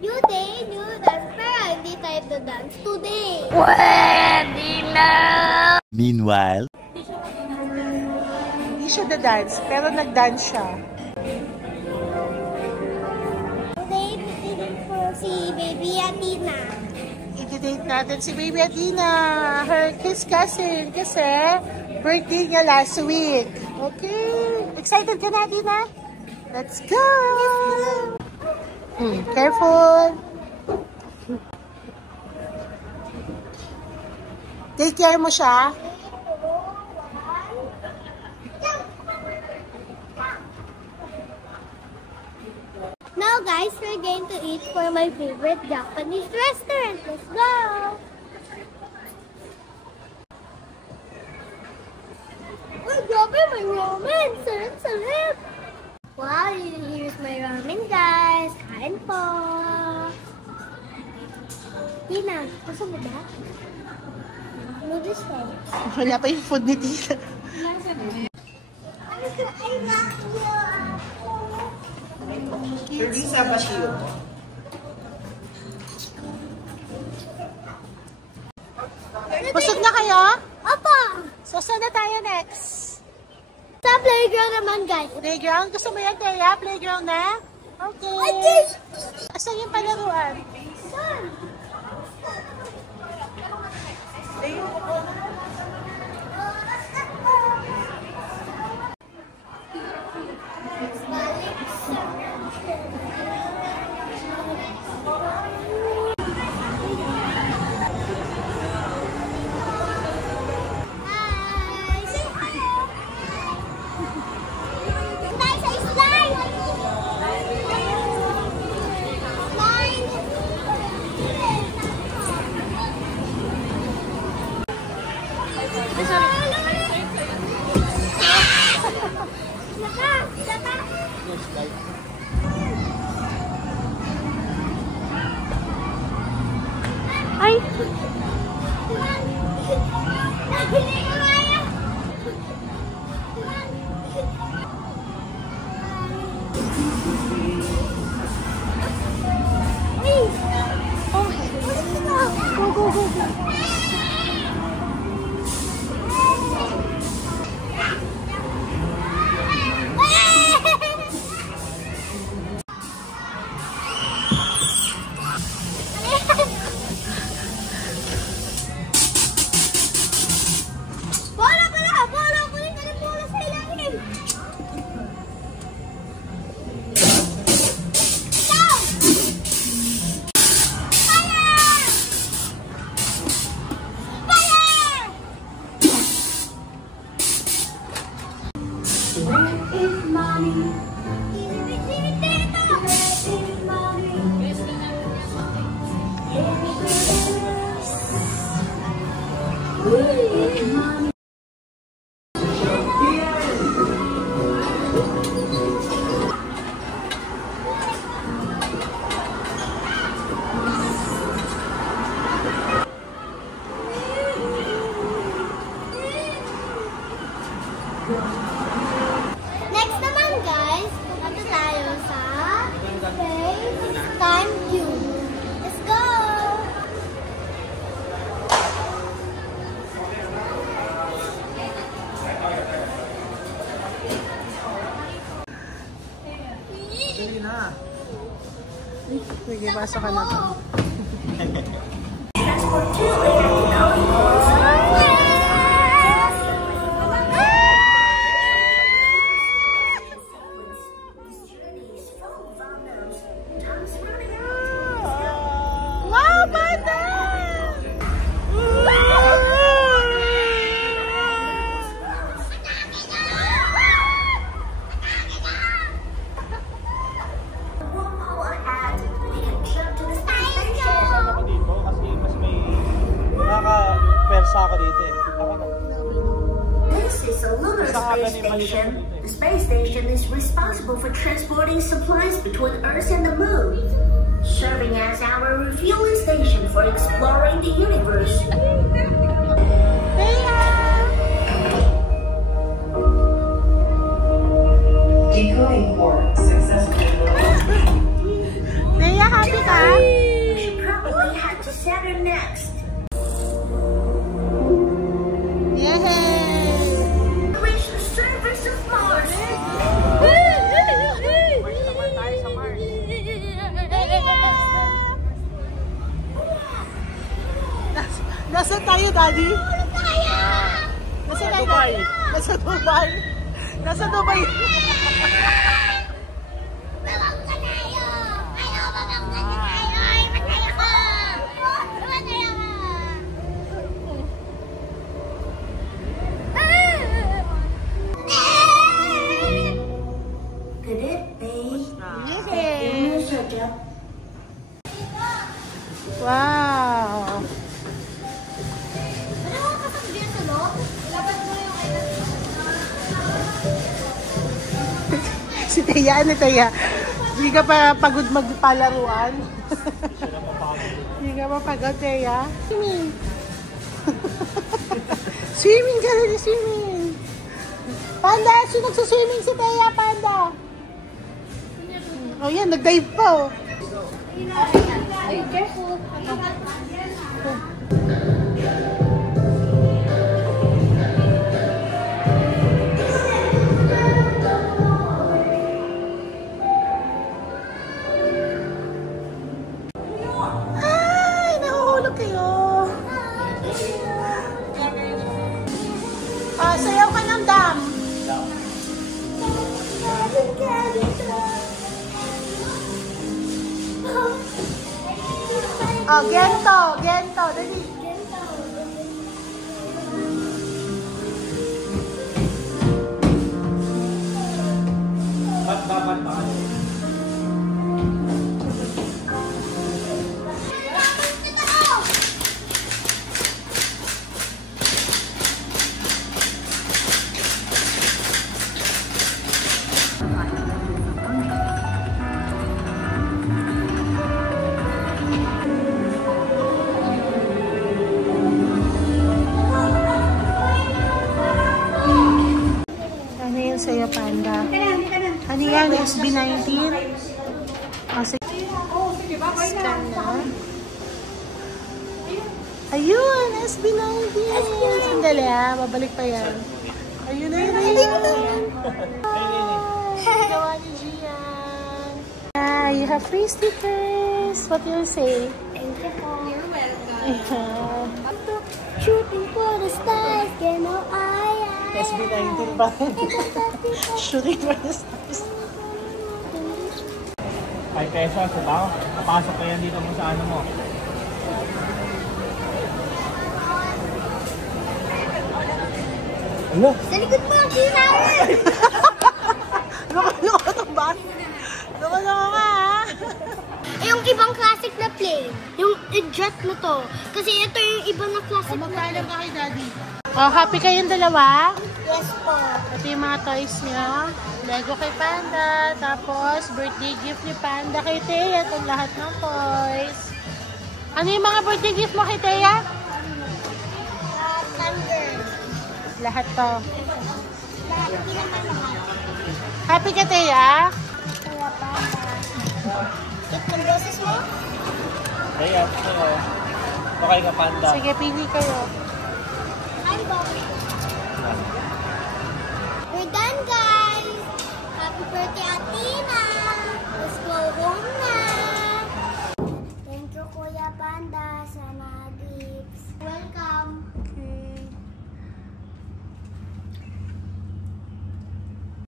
Today, new dance, pero hindi tayo dance today. Pwede na! Meanwhile, hindi siya dance, pero nag-dance siya. Today, pipilin ko si Baby Athena. I-date natin si Baby Athena, his cousin, kasi birthday niya last week. Okay, excited ka na, Athena? Let's go! Careful! Take care mo siya. Now guys, we're going to eat for my favorite Japanese restaurant. Let's go! Oh, grabe, may ramen! Sarap! Wow, here's my ramen guys! Kain po! Tina, gusto mo ba? Noodles tayo. Wala pa yung food ni Tina. Teresa Bashir. Busog na kayo? Opo! So, saan na tayo next? Sa playground naman guys. Playground? Gusto mo yan, Thea? Playground na? Okay. Okay. Asan yung palaruan? Saan? Ay! Go, go, go, go. Next naman guys, punta tayo sa Time Cube. Let's go! Sige, pasok ka na to. This is a lunar space station. The space station is responsible for transporting supplies between Earth and the Moon, serving as our refueling station for exploring the universe. Decoding port successfully. Leia, happy ka? You should probably head to Saturn next. Yay! Reach the surface of Mars. Nasaan tayo, Daddy? Nasa Dubai. Nasa Dubai. Nasa Dubai. Could it be? Wow. Si Teya, ano Teya? Hindi ka pa pagod magpalaruan? Hindi ka pa pagod, Teya? Swimming. Swimming ka rin, swimming. Panda, sino nagsuswimming si Teya, Panda? Oh yan, nag-dive pa oh. Ay, careful. Ay, nahuhulog kayo. Ah, sayaw ka ng dam. Oh, gento, gento. Dali. Ano yun sa'yo, Panda? Ano yan? SB19? Oh, sige. Scan na. Ayun! SB19! Sandali ha, babalik pa yan. Ayun na yun, ayun. Gawa ni Gian. You have free stickers. What do you say? Thank you po. You're welcome. Yeah. Shooting for the stars, get no eye. SB19 pa. Shooting for the stars. 5 pesos, ito. Papasok ko yan dito mo sa ano mo. Ano? Sa likod mo, Ginawa! Loko itong bus. Loko ka ha. Yung ibang classic na plane, yung jet na to. Kasi ito yung iba na classic na plane. ka kay Daddy. Oh, happy kayong dalawa? Yes po. Ito yung mga toys niya. Lego kay Panda. Tapos, birthday gift ni Panda kay Teya. Itong lahat ng toys. Ano yung mga birthday gift mo kay Teya? Thunder. Lahat to. Lahat, hindi naman lahat. Happy ka, Teya? Kaya Panda. Itlong boses mo? Kaya, sa'yo. Okay ka, Panda. Sige, pili kayo. I'm Bobby. We're done, guys. Happy birthday, Athena. Let's go home na. Thank you, Kuya Panda, sa mga gifts. Welcome.